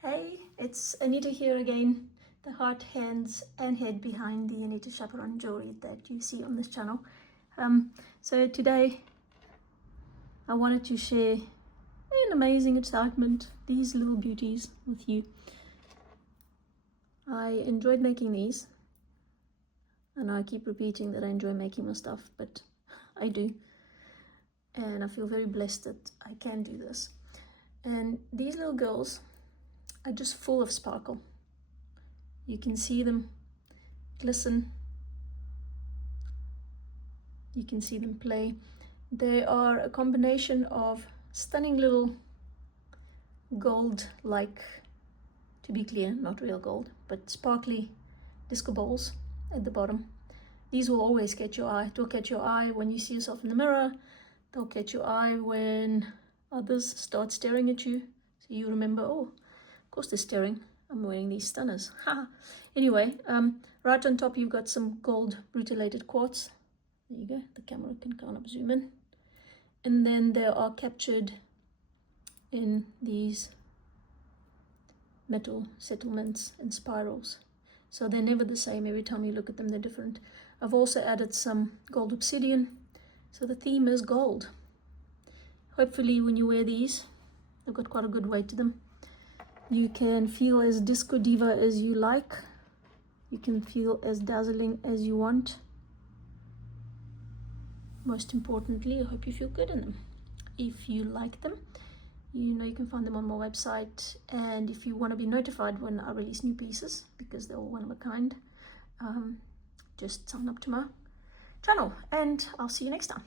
Hey, it's Anita here again, the heart, hands and head behind the Anita Chaperon jewelry that you see on this channel. So today I wanted to share an amazing excitement, these little beauties with you. I enjoyed making these, and I keep repeating that I enjoy making my stuff, but I do, and I feel very blessed that I can do this. And these little girls are just full of sparkle. You can see them glisten, you can see them play. They are a combination of stunning little gold, like, to be clear, not real gold, but sparkly disco balls at the bottom. These will always catch your eye. It will catch your eye when you see yourself in the mirror. They'll catch your eye when others start staring at you, so you remember, oh, of course they're staring, I'm wearing these stunners. Anyway, right on top you've got some gold brutilated quartz. There you go, the camera can kind of zoom in. And then they are captured in these metal settlements and spirals. So they're never the same. Every time you look at them, they're different. I've also added some gold obsidian. So the theme is gold. Hopefully when you wear these, they've got quite a good weight to them. You can feel as disco diva as you like. You can feel as dazzling as you want. Most importantly, I hope you feel good in them. If you like them, you know you can find them on my website. And if you want to be notified when I release new pieces, because they're all one of a kind, just sign up to my channel. And I'll see you next time.